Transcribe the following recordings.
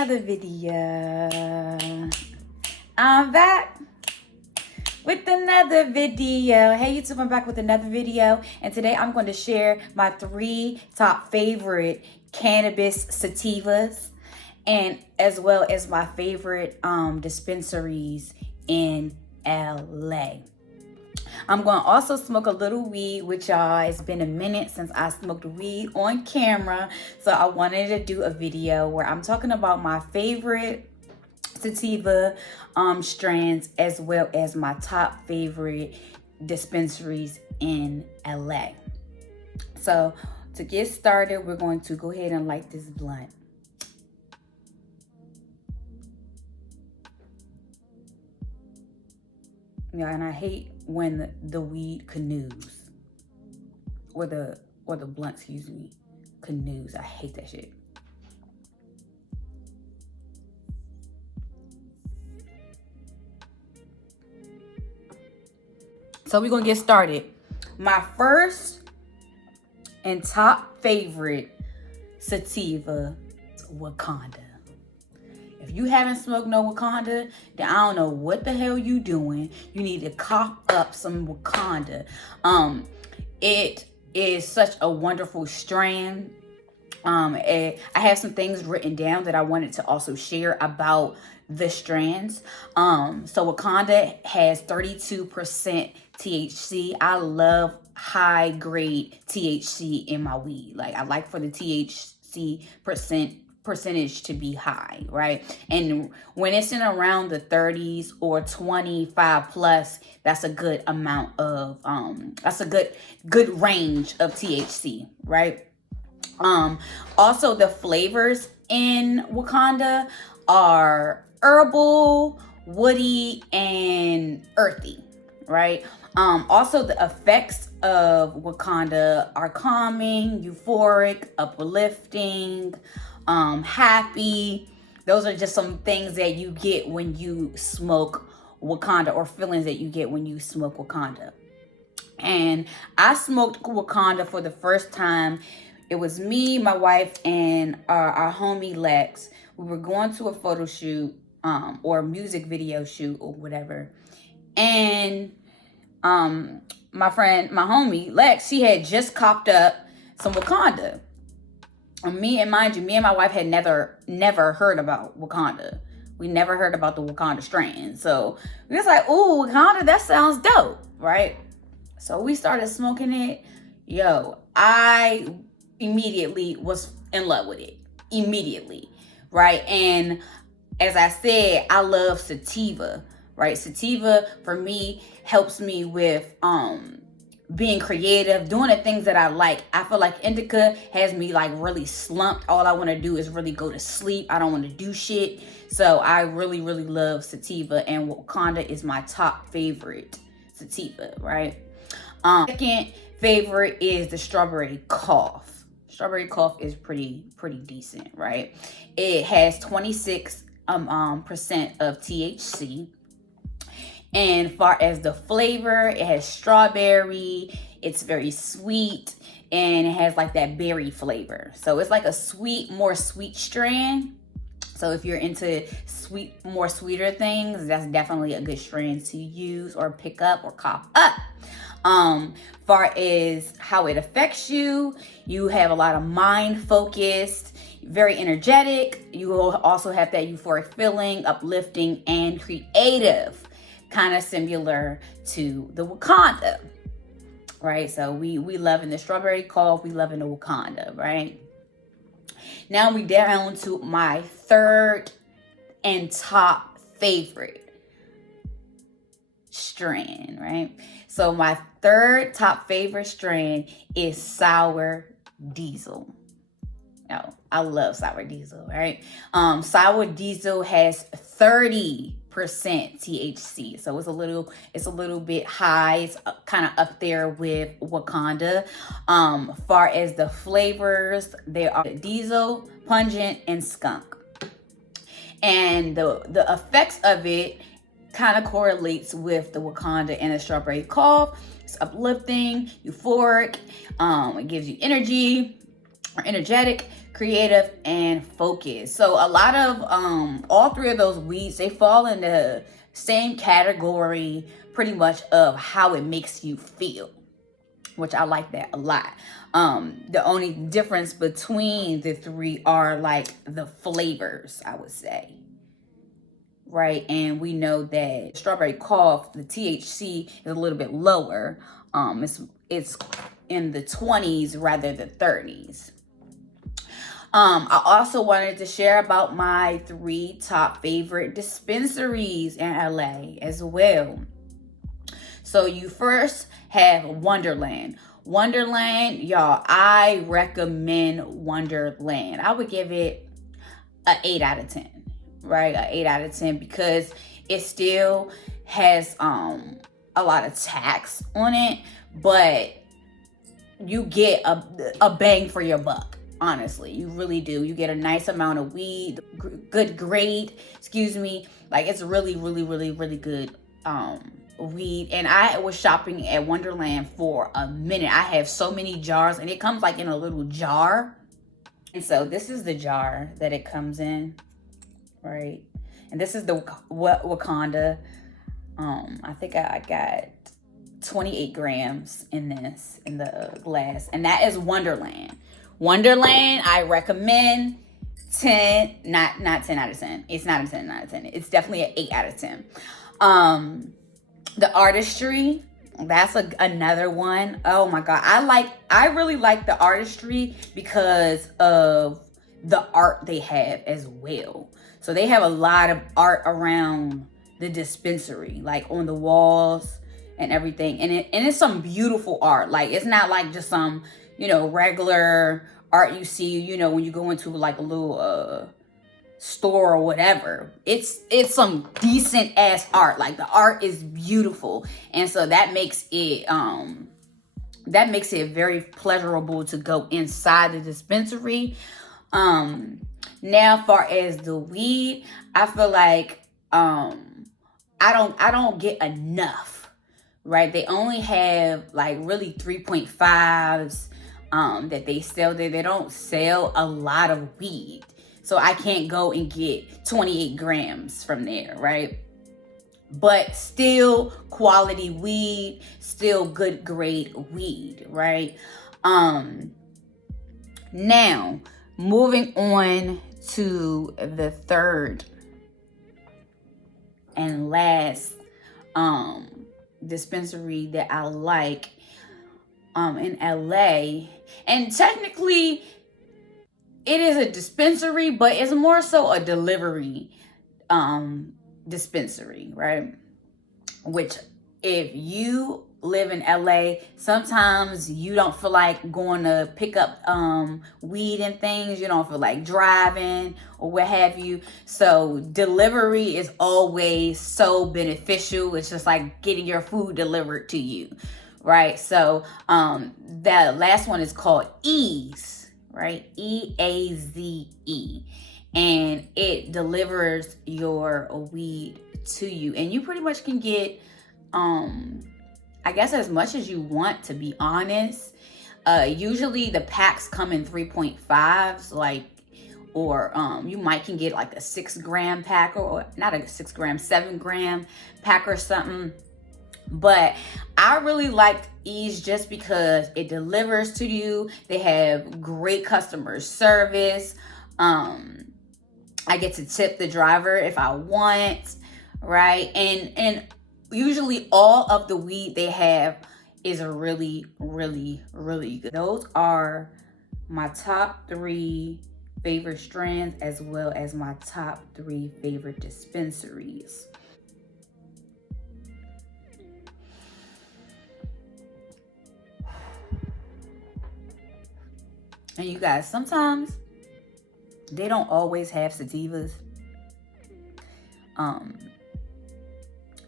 another video. I'm back with another video. Hey YouTube, I'm back with another video, and today I'm going to share my 3 top favorite cannabis sativas, and as well as my favorite dispensaries in LA. I'm going to also smoke a little weed with y'all. It's been a minute since I smoked weed on camera, so I wanted to do a video where I'm talking about my favorite sativa strands, as well as my top favorite dispensaries in LA. So to get started, we're going to go ahead and light this blunt. Yeah, and I hate when the weed canoes, or the blunt, excuse me, canoes. I hate that shit. So we're gonna get started. My first and top favorite sativa is Wakanda. If you haven't smoked no Wakanda, then I don't know what the hell you doing. You need to cop up some Wakanda. It is such a wonderful strand. I have some things written down that I wanted to also share about the strands. So Wakanda has 32% THC. I love high grade THC in my weed. Like, I like for the THC percentage to be high, right? And when it's in around the 30s or 25 plus, that's a good amount of that's a good range of THC, right? Also, the flavors in Wakanda are herbal, woody, and earthy, right? Also, the effects of Wakanda are calming, euphoric, uplifting, happy. Those are just some things that you get when you smoke Wakanda, or feelings that you get when you smoke Wakanda. And I smoked Wakanda for the first time. It was me, my wife, and our homie Lex. We were going to a photo shoot, or a music video shoot, or whatever. And my homie Lex, she had just copped up some Wakanda. Me and my wife had never heard about Wakanda. We never heard about the Wakanda strain. So we was like, ooh, Wakanda, that sounds dope, right? So we started smoking it. Yo, I immediately was in love with it. Immediately, right? And as I said, I love sativa, right? Sativa, for me, helps me with being creative, doing the things that I like. I feel like indica has me like really slumped. All I want to do is really go to sleep. I don't want to do shit. So I really, really love sativa, and Wakanda is my top favorite sativa, right? Second favorite is the strawberry cough. Strawberry cough is pretty decent, right? It has 26% of THC. And far as the flavor, it has strawberry. It's very sweet, and it has like that berry flavor. So it's like a more sweet strand. So if you're into more sweeter things, that's definitely a good strand to use or pick up or cop up. Far as how it affects you, you have a lot of mind focused, very energetic. You will also have that euphoric feeling, uplifting, and creative, kind of similar to the Wakanda, right? So we love in the strawberry cough, we love in the Wakanda, right? Now we down to my third and top favorite strand, right? So my third top favorite strand is sour diesel. Oh, I love sour diesel, right? Sour diesel has 30% THC, so it's a little bit high. It's kind of up there with Wakanda. Far as the flavors, they are diesel, pungent, and skunk. And the effects of it kind of correlates with the Wakanda and the strawberry cough. It's uplifting, euphoric. It gives you energy. energetic, creative, and focused. So a lot of all three of those weeds, they fall in the same category pretty much of how it makes you feel, which I like that a lot. The only difference between the three are like the flavors, I would say. Right, and we know that strawberry cough, the THC is a little bit lower. It's in the 20s rather than 30s. I also wanted to share about my 3 top favorite dispensaries in LA as well. So you first have Wonderland. Wonderland, y'all, I recommend Wonderland. I would give it an 8 out of 10, right? An 8 out of 10 because it still has a lot of tax on it, but you get a bang for your buck. Honestly, you really do. You get a nice amount of weed, good grade, like it's really, really, really, really good weed. And I was shopping at Wonderland for a minute. I have so many jars, and it comes like in a little jar. And so this is the jar that it comes in, right? And this is the Wakanda. I think I got 28 grams in the glass, and that is Wonderland. Wonderland, I recommend 10, not 10 out of 10. It's not a 10 out of 10. It's definitely an 8 out of 10. The artistry, that's another one. Oh my God. I really like the artistry because of the art they have as well. So they have a lot of art around the dispensary, like on the walls and everything. And it's some beautiful art. Like it's not like just some, regular art you see, when you go into like a little store or whatever. It's some decent ass art. Like the art is beautiful. And so that makes it very pleasurable to go inside the dispensary. Now far as the weed, I feel like I don't get enough, right? They only have like really 3.5s that they sell there. They don't sell a lot of weed. So I can't go and get 28 grams from there, right? But still quality weed, still good grade weed, right? Now, moving on to the third and last dispensary that I like in LA. And technically it is a dispensary, but it's more so a delivery dispensary, right? Which if you live in LA, sometimes you don't feel like going to pick up weed and things. You don't feel like driving or what have you. So delivery is always so beneficial. It's just like getting your food delivered to you, right? So that last one is called Ease, right? EAZE. And it delivers your weed to you. And you pretty much can get I guess as much as you want, to be honest. Usually the packs come in 3.5s, or you might can get like a 6 gram pack, or not a 6 gram, 7 gram pack or something. But I really liked Ease just because it delivers to you. They have great customer service. I get to tip the driver if I want, right? And usually all of the weed they have is really, really, really good. Those are my top 3 favorite strands, as well as my top 3 favorite dispensaries. And you guys, sometimes they don't always have sativas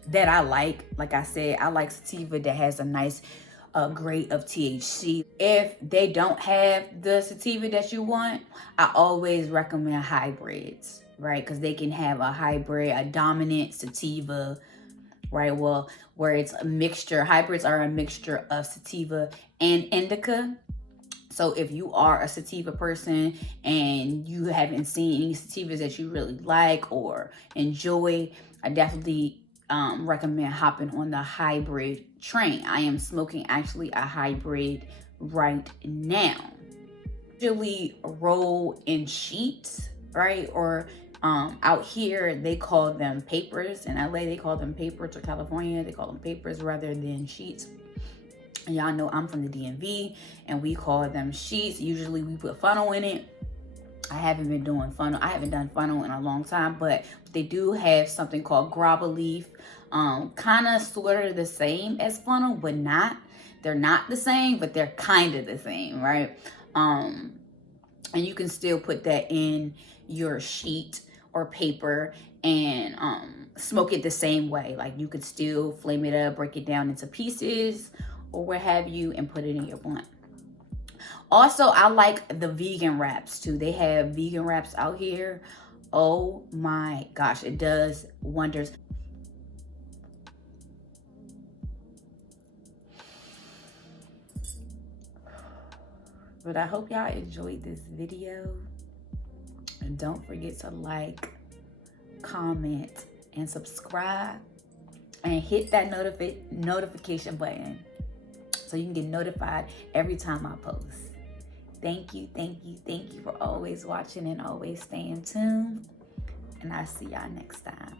that I like. Like I said, I like sativa that has a nice grade of THC. If they don't have the sativa that you want, I always recommend hybrids, right? Because they can have a hybrid, a dominant sativa, right? Well, where it's a mixture. Hybrids are a mixture of sativa and indica. So if you are a sativa person and you haven't seen any sativas that you really like or enjoy, I definitely recommend hopping on the hybrid train. I am smoking actually a hybrid right now. Usually roll in sheets, right? Or out here they call them papers. In LA they call them papers, or California they call them papers rather than sheets. And y'all know I'm from the DMV and we call them sheets. Usually we put funnel in it. I haven't been doing funnel. I haven't done funnel in a long time, but they do have something called grabba leaf. Kind of sort of the same as funnel, but not. They're not the same, but they're kind of the same, right? And you can still put that in your sheet or paper and smoke it the same way. Like you could still flame it up, break it down into pieces or what have you, and put it in your blunt. Also, I like the vegan wraps too. They have vegan wraps out here. Oh my gosh, it does wonders. But I hope y'all enjoyed this video. And don't forget to like, comment, and subscribe. And hit that notification button so you can get notified every time I post. Thank you for always watching and always staying tuned. And I'll see y'all next time.